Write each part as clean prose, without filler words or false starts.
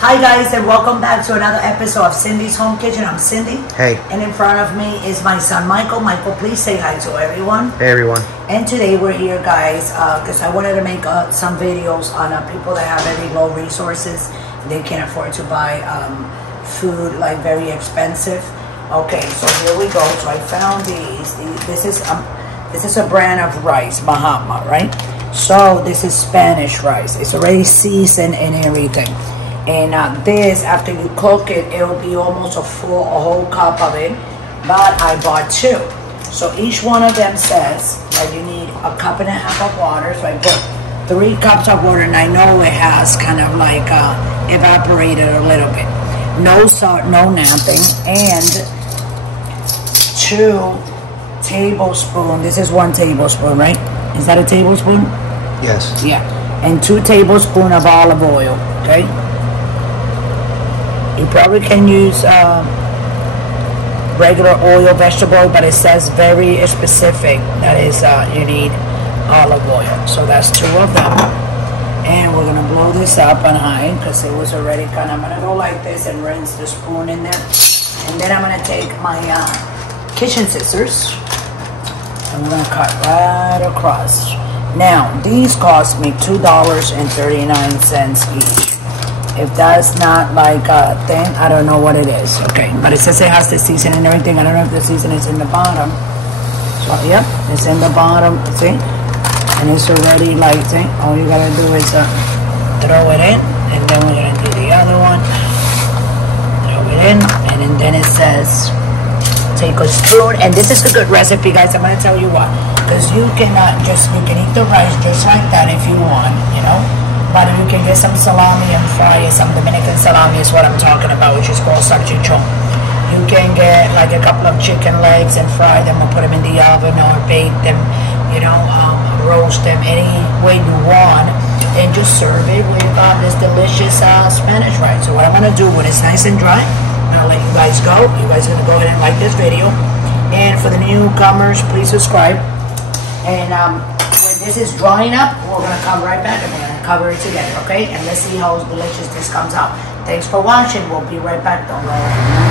Hi guys, and welcome back to another episode of Cindy's Home Kitchen. I'm Cindy. Hey. And in front of me is my son Michael. Michael, please say hi to everyone. Hey everyone. And today we're here, guys, because I wanted to make some videos on people that have very low resources. They can't afford to buy food like very expensive. Okay, so here we go. So I found these. This is a brand of rice, Mahatma, right? So this is Spanish rice. It's already seasoned and everything. And this, after you cook it, it'll be almost a whole cup of it. But I bought two. So each one of them says that you need a cup and a half of water. So I put 3 cups of water, and I know it has kind of like evaporated a little bit. No salt, no nothing. And 2 tablespoons. This is 1 tablespoon, right? Is that a tablespoon? Yes. Yeah. And 2 tablespoons of olive oil, okay? You probably can use regular oil, vegetable oil, but it says very specific that is you need olive oil. So that's 2 of them. And we're gonna blow this up on high because it was already kind of, I'm gonna go like this and rinse the spoon in there. And then I'm gonna take my kitchen scissors and we're gonna cut right across. Now, these cost me $2.39 each. If that's not like a thing, I don't know what it is. Okay, but it says it has the seasoning and everything. I don't know if the seasoning is in the bottom. So, yep, it's in the bottom, see? And it's already like, see? All you gotta do is throw it in, and then we're gonna do the other one. Throw it in, and then it says, take a spoon. And this is a good recipe, guys. I'm gonna tell you what. Because you can eat the rice just like that if you want, you know? But you can get some salami and fry it. Some Dominican salami is what I'm talking about, which is called salchichon. You can get like a couple of chicken legs and fry them or put them in the oven or bake them, you know, roast them any way you want. And just serve it with this delicious Spanish rice. So what I'm going to do when it's nice and dry, I'll let you guys go. You guys are going to go ahead and like this video. And for the newcomers, please subscribe. And when this is drying up, we're going to come right back and we're going to cover it together, okay? And let's see how delicious this comes out. Thanks for watching. We'll be right back. Don't go away.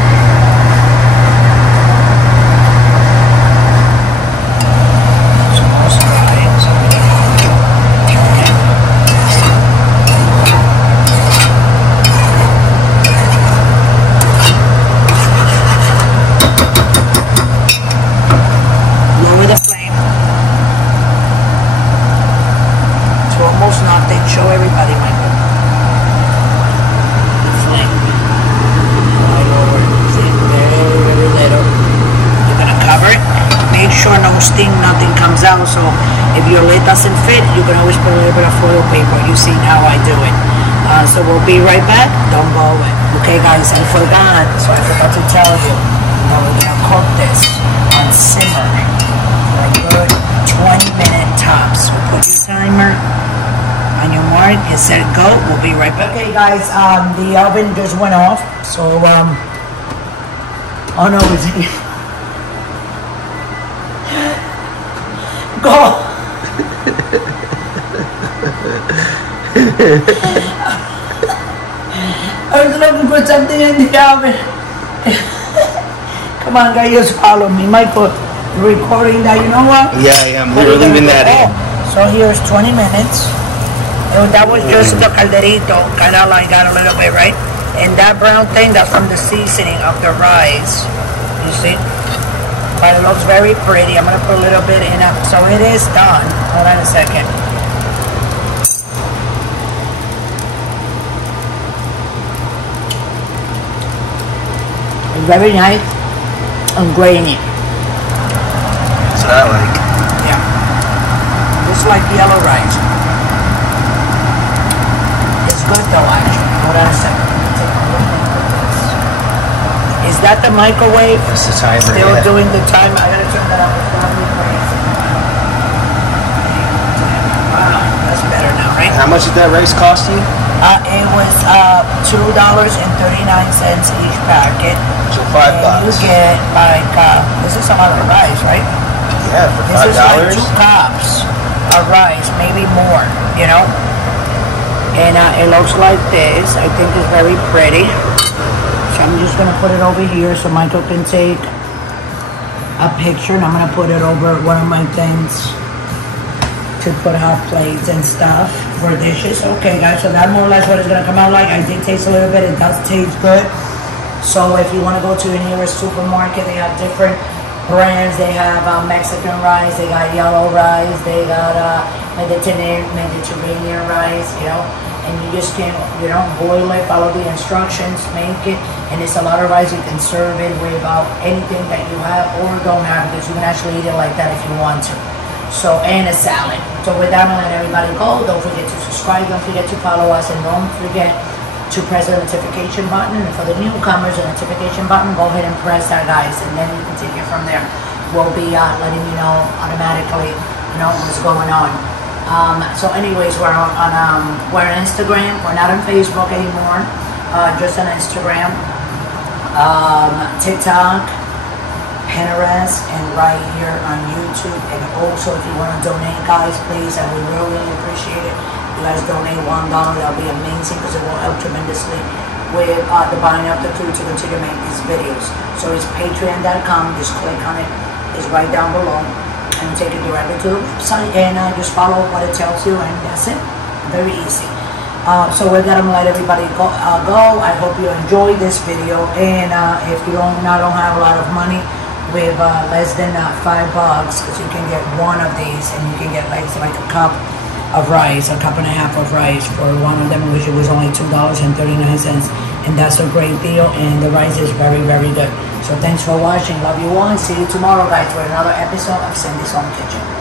Show everybody, Michael. The flame. Right over. See, very, very little. You're gonna cover it. Make sure no steam, nothing comes out. So if your lid doesn't fit, you can always put a little bit of foil paper. You've seen how I do it. So we'll be right back. Don't go away. Okay, guys, I forgot. So I forgot to tell you. Now we're gonna cook this on simmer for a good 20-minute tops. We'll put the timer on your mark, and set go. We'll be right back. Okay, guys, the oven just went off, so oh no, it's go. I was looking for something in the oven. Come on, guys, just follow me, Michael. You're recording that, you know what? Yeah, I am. We're leaving that in. So here's 20 minutes. That was just the calderito, kind of like that a little bit, right? And that brown thing, that's from the seasoning of the rice, you see? But it looks very pretty. I'm going to put a little bit in it. So it is done. Hold on a second. It's very nice and grainy. That's what I like. Yeah. Just like yellow rice. Good though, actually. Hold on a second. Is that the microwave? That's the timer. Still doing the timer. I gotta turn that off. It's probably crazy. Wow, that's better now, right? How much did that rice cost you? It was $2.39 each packet. So $5. You get like this is a lot of rice, right? Yeah, for $5. This is like 2 cups of rice, maybe more, you know? And it looks like this. I think it's very pretty. So I'm just gonna put it over here so Michael can take a picture, and I'm gonna put it over one of my things to put hot plates and stuff for dishes. Okay guys, so that's more or less what it's gonna come out like. I did taste a little bit, it does taste good. So if you wanna go to the nearest supermarket, they have different brands. They have Mexican rice, they got yellow rice, they got Mediterranean rice, you know, and you just can, you know, boil it, follow the instructions, make it, and it's a lot of rice. You can serve it with anything that you have or don't have, because you can actually eat it like that if you want to. So, and a salad. So with that, I'm gonna let everybody go. Don't forget to subscribe, don't forget to follow us, and don't forget to press the notification button. And for the newcomers, the notification button, go ahead and press that, guys, and then you can take it from there. We'll be letting you know automatically, you know, what's going on. So anyways, we're on Instagram. We're not on Facebook anymore, just on Instagram, TikTok, Pinterest, and right here on YouTube. And also, if you want to donate, guys, please, I would really, really appreciate it. You guys donate $1, that'll be amazing, because it will help tremendously with the buying of the food to continue to make these videos. So it's patreon.com. Just click on it. It's right down below, and take it directly to the website, and just follow what it tells you, and that's it. Very easy. So we're gonna let everybody go. I hope you enjoyed this video, and if you don't have a lot of money, with less than $5, because you can get one of these, and you can get like a cup of rice, a cup and a half of rice for one of them, which it was only $2.39, and that's a great deal, and the rice is very, very good. So thanks for watching. Love you all, and see you tomorrow, guys, for another episode of Cindy's Home Kitchen.